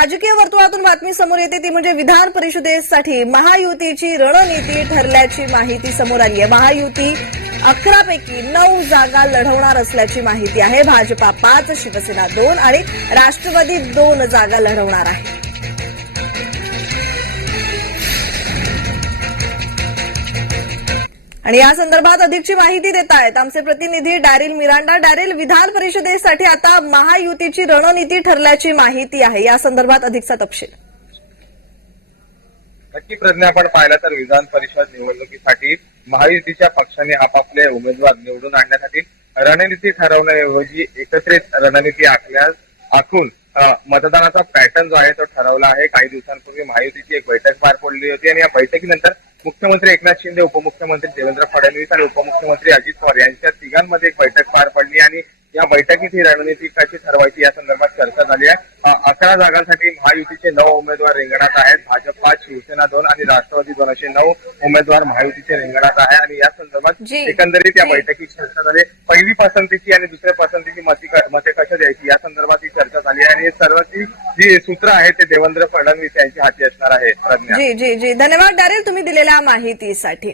राजकीय वर्तुळातून बातमी समोर येते ती म्हणजे विधान परिषदेसाठी महायुतीची रणनीती ठरल्याची माहिती समोर आली आहे. महायुती अकरापैकी नऊ जागा लढवणार असल्याची माहिती आहे. भाजपा पाच शिवसेना दोन आणि राष्ट्रवादी दोन जागा लढवणार आहे. आणि या संदर्भात अधिकची माहिती देत आहेत आमचे प्रतिनिधी डॅरिल मिरांडा. डॅरिल विधान परिषदेसाठी आता महायुतीची रणनीती ठरल्याची माहिती आहे. या संदर्भात अधिकचा तपशील. नक्की प्रज्ञा आपण पाहिलं तर विधान परिषद निवडणुकीसाठी महायुतीच्या पक्षाने आपापले उमेदवार निवडून आणण्यासाठी रणनीती ठरवण्याऐवजी एकत्रित रणनीती आखल्यास आखून मतदानाचा पॅटर्न जो आहे तो ठरवला आहे. काही दिवसांपूर्वी महायुतीची एक बैठक पार पडली होती आणि या बैठकीनंतर मुख्यमंत्री एकनाथ शिंदे उपमुख्यमंत्री देवेंद्र फडणवीस आणि उपमुख्यमंत्री अजित पवार यांच्या तिघांमध्ये एक बैठक पार पडली आणि या बैठकीत ही रणनीती कशी ठरवायची या संदर्भात चर्चा झाली आहे. अकरा जागांसाठी महायुतीचे नऊ उमेदवार रिंगणात आहेत. भाजप पाच शिवसेना दोन आणि राष्ट्रवादी दोन असे नऊ उमेदवार महायुतीचे रिंगणात आहे. आणि या संदर्भात. एकंदरीत या जी. बैठकीत चर्चा झाली. पहिली पसंतीची आणि दुसऱ्या पसंतीची मती मते कशा द्यायची? या संदर्भात ही चर्चा झाली आहे. आणि हे सर्वची जी सूत्र आहे ते देवेंद्र फडणवीस यांच्या हाती असणार आहे. प्रज्ञा. जी जी जी. धन्यवाद डॅरिल तुम्ही दिलेल्या माहितीसाठी.